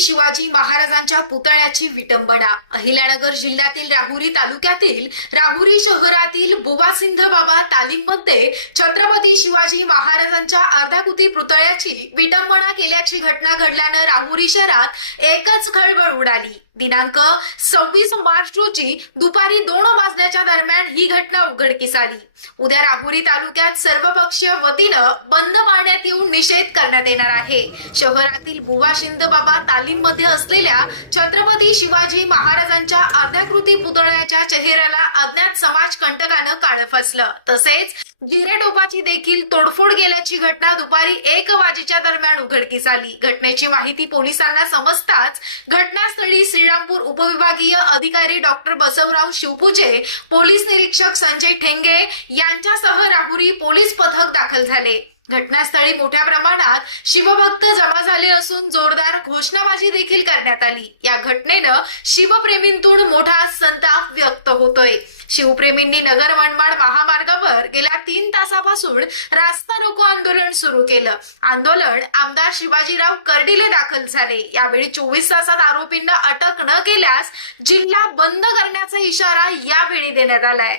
शिवाजी महाराजांच्या पुतळ्याची विटंबना. अहिल्यानगर जिल्ह्यातील राहुरी तालुक्यातील राहुरी शहरातील बुबासिंध बाबा तालीममध्ये छत्रपती शिवाजी महाराजांच्या अर्धाकृती पुतळ्याची विटंबना केल्याची घटना घडल्यानं राहुरी शहरात एकच खळबळ उडाली. दिनांक सव्वीस मार्च रोजी दुपारी दोन वाजण्याच्या दरम्यान ही घटना उघडकीस आली. उद्या राहुरी तालुक्यात सर्वपक्षीय वतीनं बंद पाळण्यात येऊन निषेध करण्यात येणार आहे. शहरातील बुवा शिंद बाबा तालीममध्ये असलेल्या छत्रपती शिवाजी महाराजांच्या अर्ध्याकृती पुतळ्याच्या चेहऱ्याला अज्ञात समाज कंटकानं काळ फसलं. तसेच जिरेटोपाची देखील तोडफोड गेल्याची घटना दुपारी एक वाजेच्या दरम्यान उघडकीस आली. घटनेची माहिती पोलिसांना समजताच घटनास्थळी श्रीरामपूर उपविभागीय अधिकारी डॉक्टर बसवराव शिवपूजे पोलीस निरीक्षक संजय ठेंगे यांच्यासह राहुरी पोलीस पथक दाखल झाले. घटनास्थळी मोठ्या प्रमाणात शिवभक्त जमा झाले असून जोरदार घोषणाबाजी देखील करण्यात आली. या घटनेनं शिवप्रेमींतून मोठा संताप व्यक्त होतोय. शिवप्रेमींनी नगर मनमाड महामार्गावर गेल्या तीन तासापासून रास्ता रोको आंदोलन सुरू केलं. आंदोलन आमदार शिवाजीराव कर्डिले दाखल झाले. यावेळी चोवीस तासात आरोपींना अटक न केल्यास जिल्हा बंद करण्याचा इशारा यावेळी देण्यात आलाय.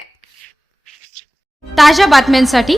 ताज्या बातम्यांसाठी